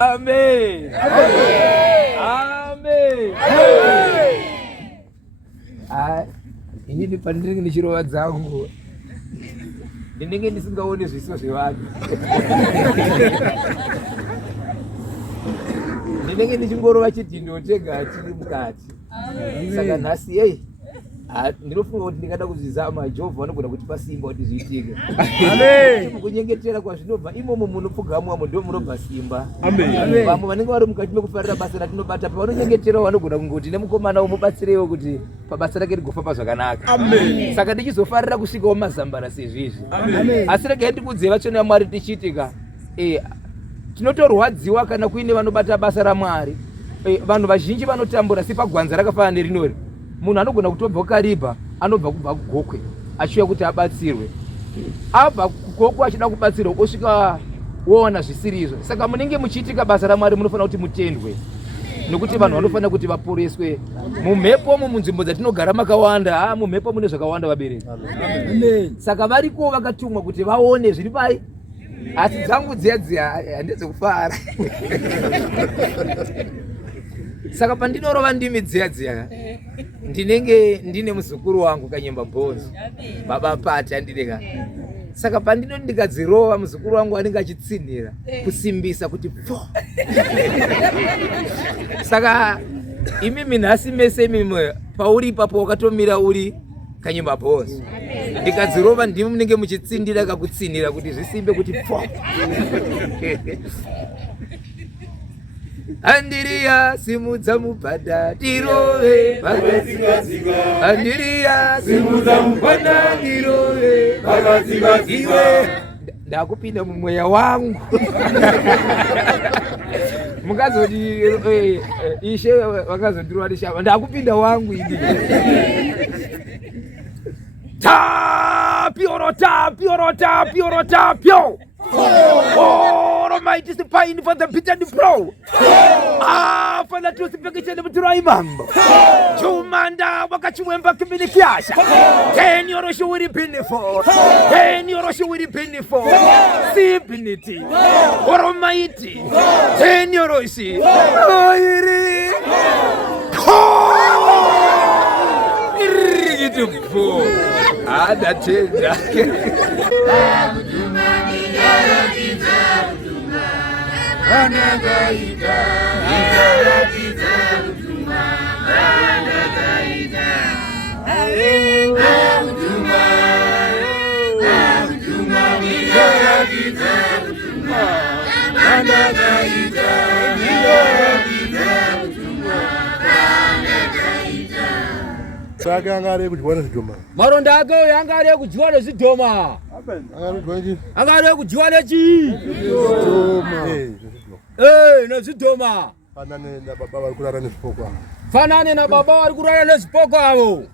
Amen. Amen. Ini pandinenge ndichirova dzangu ndinenge ndisingaoni zviso zvevanhu ndinenge ndichingorova chidhindo chega chiri mukati. Saka nhasi ndinofunga kuti ndingada kuzvizama. Jehovha vanogona kutipa simba kuti zviitike. Kunyengetera kwazvinobva imomo munopfugamwamo ndo munobva simba. Vamwe vanenge vari mukati mekufarira basa ratinobata pavanonyengetera vanogona kungoti nemukomana umubatsirewo kuti pabasa rake rigofamba zvakanaka. Saka ndichizofarira kusvikawo mazambara sezvizvi. Asi regai ndikudze vachona Mwari tichiitika tinotorwadziwa kana kuine vanobata basa raMwari. Vanhu vazhinji vanotambura sepagwanza rakafanana nerinori. Munhu anogona kutobva kariba anobva kubva kugokwe achiuya kuti abatsirwe. Abva kugokwe achida kubatsirwa osvika woona zvisiri izvo. Saka munenge muchiitika basa raMwari munofanira kuti mutendwe, nokuti vanhu vanofanira kuti vaporeswe. Mumhepo munzvimbo dzatinogara makawanda, mumhepo mune zvakawanda vabereki. Saka variko vakatumwa kuti vaone zviri pai. Asi dzangu dziya ndedzekufara. Saka pandinorova ndimi dziya ndinenge ndine muzukuru wangu Kanyemba Bhozi, baba Pati andireka. Saka pandino ndikadzirova muzukuru wangu anenge achitsinhira kusimbisa kuti pfo. Saka imi nhasi mese imi pauri ipapo wakatomira uri Kanyemba Bhozi, ndikadzirova ndimi munenge muchitsindira kakutsinhira kuti zvisimbe kuti pfo. Andiriya simudza mubhadha tirove vakadzikadzika. Andiriya simudza mubhadha tirove vakadzikadzika. Ndakupinda mumweya wangu. Mukazoti ishe vakazotirwa neshama ndakupinda wangu ini. Piorota pio. Oh, Almighty is the pine for the pit and the pro. Father, to the picture of the Raimambo. Chumanda, Wakachumba Kiminikiasha. 10 euros you will be for. 10 euros you will be for. Simplicity. Almighty. 10 euros. Saka angare kudyiwa nezvidhoma. Maronda ake angare kudyiwa nezvidhoma. Angare kudyiwa nechi? Nezvidhoma. Fanane na baba vari kurara nezvipoko avo. Fanane na baba vari kurara nezvipoko avo.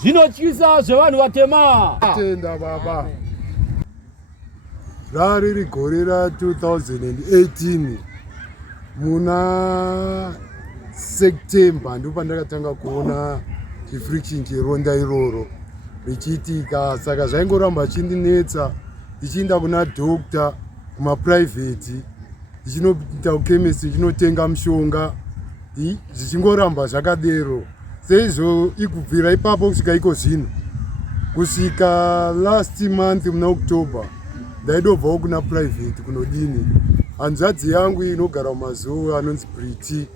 Zvinotyisa zvevanhu vatema. Tenda baba. Rari gore ra 2018 muna September ndipo pandakatanga kuona chifriction cheronda iroro richiitika. Saka zvaingoramba chindinetsa ndichienda kuna doctor kuma private ndichinoita kuchemist ndichinotenga mushonga zvichingoramba zvakadero. Seizvo ikubvira ipapo kusvika iko zvino, kusvika last month muna October ndaidobvawo kuna private kunodini. Hanzvadzi yangu inogara mumazuva anonzi Briti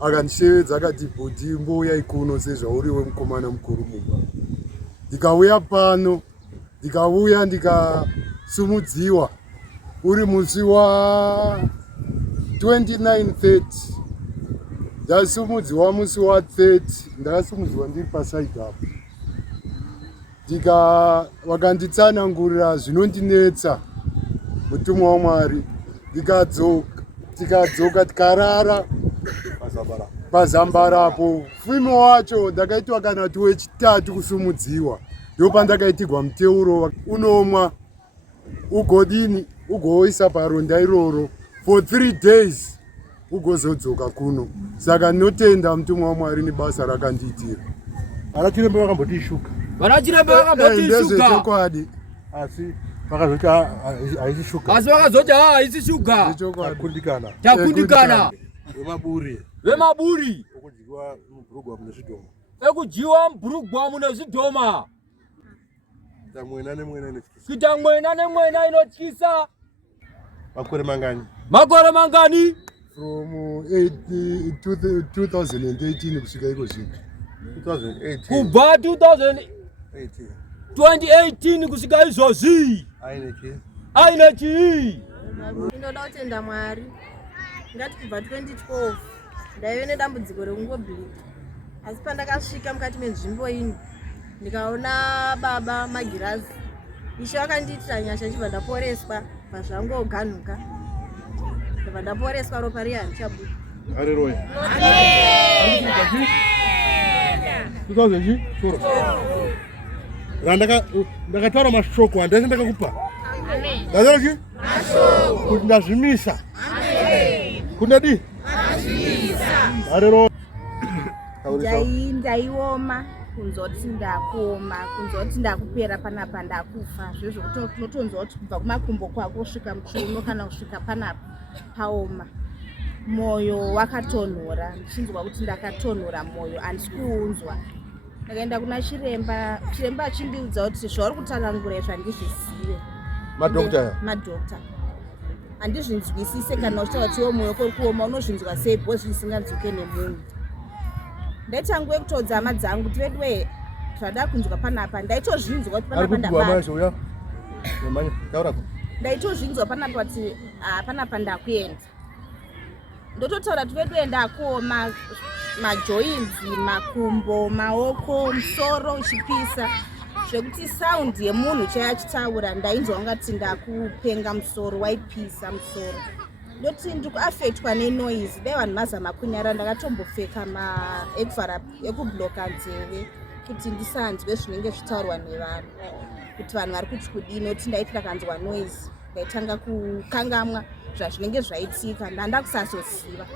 akandishevedza akati bhodhi mbouya ikuno sezvauriwe mukomana mukuru mumba. Ndikauya pano, ndikauya ndikasumudziwa uri musi wa 29/30. Ndasumudziwa musi wa 30, ndakasumudziwa ndiri pasaidi apo. Vakanditsanangurira zvinondinetsa mutumwa waMwari. Tikadzoka tikarara pazambarapo. Fumo wacho ndakaitwa kana wechitatu kusumudziwa. Ndipo pandakaitirwa muteuro unomwa ugodini ugoisa paronda iroro for 3 days ugozodzoka kuno. Saka ndinotenda mutumwa waMwari nebasa rakandiitira. Ana chiremba vakambotishuka. Vana chiremba vakambotishuka. Ndezvechokwadi. Asi vakazoti haisi shuga. Asi vakazoti haisi shuga. Takundikana. Takundikana. Vemaburi. Vemaburi. Okujiwa mburugwa mune zvidhoma. Ekujiwa mburugwa mune zvidhoma. Kuita mwena nemwena inotyisa. Makore mangani? Makore mangani? From 2018 kusvika iko zvino. 2018. Kubva 2018 kusvika izvozvi. Aine chii? Ndinoda kutenda Mwari. Ngati kubva 2012 ndaive nedambudziko rekungobhirika. Asi pandakasvika mukati menzvimbo ino ndikaona baba magirazi. Ishe vakandiitira nyasha chibva ndaporeswa pazvangoganuka. Ndabva ndaporeswa ropa riya richabuda. Haleluya. 2000 ndakataura mashoko handasi ndakakupa. Ndazvachi? Mashoko. Kuti ndazvimisa. Kuti ndadi? Haleluya. Ndaioma kunzoti ndakuoma, kunzoti ndakupera panapa ndakufa. Zvezvo kuti unotonzwa kuti kubva kumakumbo kwako kusvika muchiuno kana kusvika panapa paoma. Moyo wakatonhora, ndichinzwa kuti ndakatonhora moyo, handisi kuunzwa. Ndakaenda kuna chiremba, chiremba achindiudza kuti zvauri kutaurangura izvi handizvisiye. Madhokta. Handizvinzwisise kana uchitaura kuti iwe moyo kuri kuoma unozvinzwa sei bhozi zvisinganzwike nemunhu. Ndaitanguye kutodza hama dzangu kuti vedwe zvada kunzwa panapa ndaitozvinzwa kuti panapa ndabata. Ndaitozvinzwa panapa kuti panapa ndakuenda. Ndototaura kuti vedwe ndakuoma majoints, makumbo, maoko, musoro uchipisa. Zvekuti sound yemunhu chayachitaura ndainzwa ngati ndakupenga musoro, waipisa musoro. Ndoti ndikuafectwa nenoise. Dai vanhu mazama kunyara ndakatombopfeka maekuvhara ekubloka nzeve kuti ndisanzwe zvinenge zvitaurwa nevanhu. Kuti vanhu vari kuti kudini, noti ndaiti ndakanzwa noise ndaitanga kukangamwa zvazvinenge zvaitika ndandakusazoziva.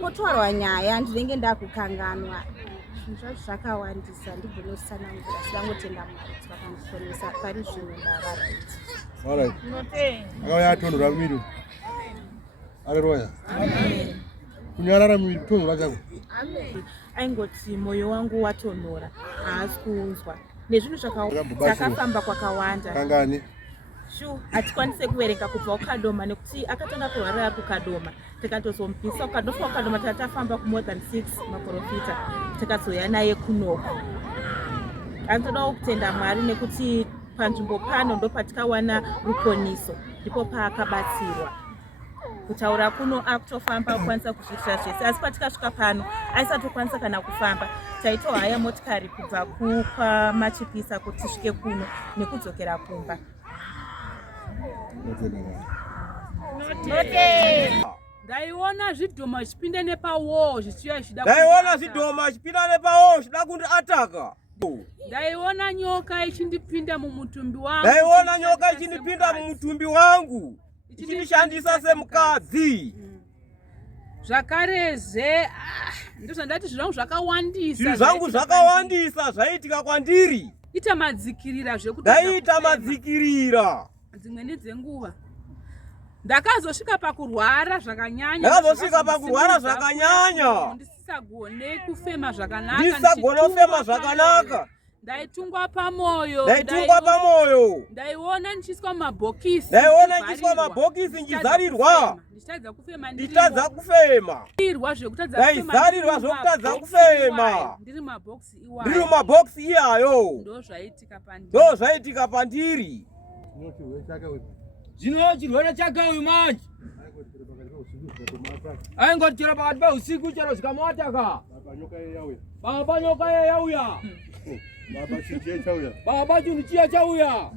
Potaurwa nyaya ndinenge ndakukanganwa. Zvinhu zvacho zvakawandisa ndigonosisanangura. Ndangotenda Mwari kuti vakandiponesa pari zvino ndava right. Alright. Akauya atonhora muviri. Haleluya. Amen. Kunyarara muviri kutonhora chako. Amen. Aingoti moyo wangu watonhora, haasi kuunzwa. Nezvinhu zvakafamba kwakawanda. Kangani? Hatikwanise kuverenga kubva kukadoma nekuti akatanga kurwarira kukadoma. Tikatozomubvisa ukadofika kukadoma tatafamba more than 6 maprofita. Tikazoya naye kunoko. Anotodawo kutenda Mwari nekuti panzvimbo pano ndopatikawana rukoniso. Ndipo paakabatsirwa. Kutaura kuno akutofamba kukwanisa kuzviitira zvese. Asi patikasvika pano aisatokwanisa kana kufamba. Taitohaya motikari kubva kwamachipisa kuti tisvike kuno nekudzokera kumba. Ndaiona zvidhoma zvipinda nepawo zvichiya zvida. Ndaiona zvidhoma zvipinda nepawo zvida kundi ataka. Ndaiona nyoka ichindipinda mumutumbi wangu. Ndaiona nyoka ichindipinda mumutumbi wangu. Ichinishandisa semukadzi. Zvakareze ndozvandati zvangu zvakawandisa. Zvinhu zvangu zvakawandisa zvaitika kwandiri. Ita madzikirira zvekuti ndaita madzikirira. Dzimwe nedzenguva ndakazosvika pakurwara zvakanyanya. Ndisisagone kufema zvakanaka. Ndaitungwa pamoyo. Ndaiona ndichiiswa mumabhokisi. Nchizarirwa. Ndichitadza kufema. Ndaizarirwa zvokutadza kufema. Ndiri mumabhokisi iyayo. Ndozvaitika pandiri. Zvino chirwere chakauyu manje. Aingotichera pakati peusiku chero zvikamwataka. Baba nyoka yauya. Baba chinhu chiya chauya.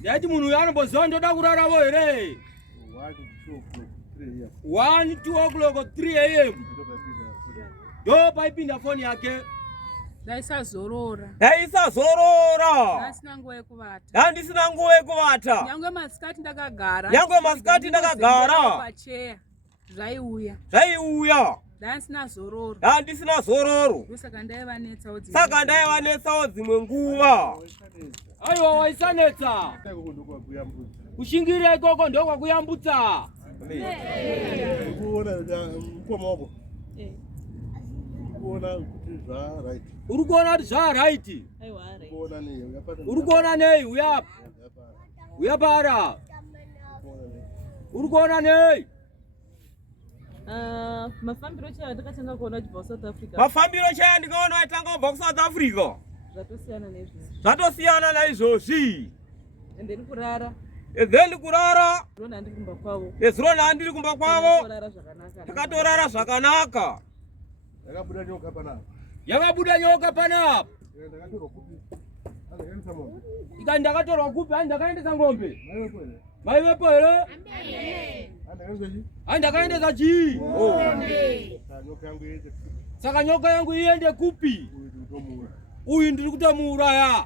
Ndaiti munhu uyu anomboziva ndoda kuraravo here. 1, 2 o'clock, 3 AM. Ndo paipinda foni yake. Ndaisazorora. Handisina nguva yekuvata. Nyangwe masikati ndakagara. Pacheya. Zvaiuya. ndasina zororo. Handisina zororo. Ndosaka ndaivanetsawo dzimwe. Saka ndaivanetsawo dzimwe nguva. Aiwa waisanetsa. Kushingirira ikoko ndo kwakuyambutsa. Uri kuona kuti zvaraiti. Uri kuona nei uyapa. Uyapara. Uri kuona nei. Mafambiro chaya ndakatanga kuona kubva South Africa. Mafambiro chaya ndikaona aitanga kubva South Africa. Zvatosiyana nezvizvi. Zvatosiyana naizvozvi. Ende ndikurara. Then kurara. Ndona ndiri kumba kwavo. Ezirona ndiri kumba kwavo. Torara zvakanaka. Takatorara zvakanaka. Yakabuda nyoka panapa. Yakabuda nyoka panapa. Ndakatorwa kupi. Ndakaendesa ngombe. Ika ndakatorwa kupi? Ndakaendesa ngombe. Mai wepo Mai ere? wepo ere? Ndakaendesa chii? Nyoka yangu iende. Saka nyoka yangu iende kupi? Uyu ndiri kutomuuraya.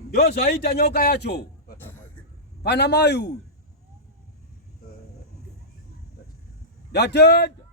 Ndio zvaita nyoka yacho. Pana mai uyu. Ndatenda.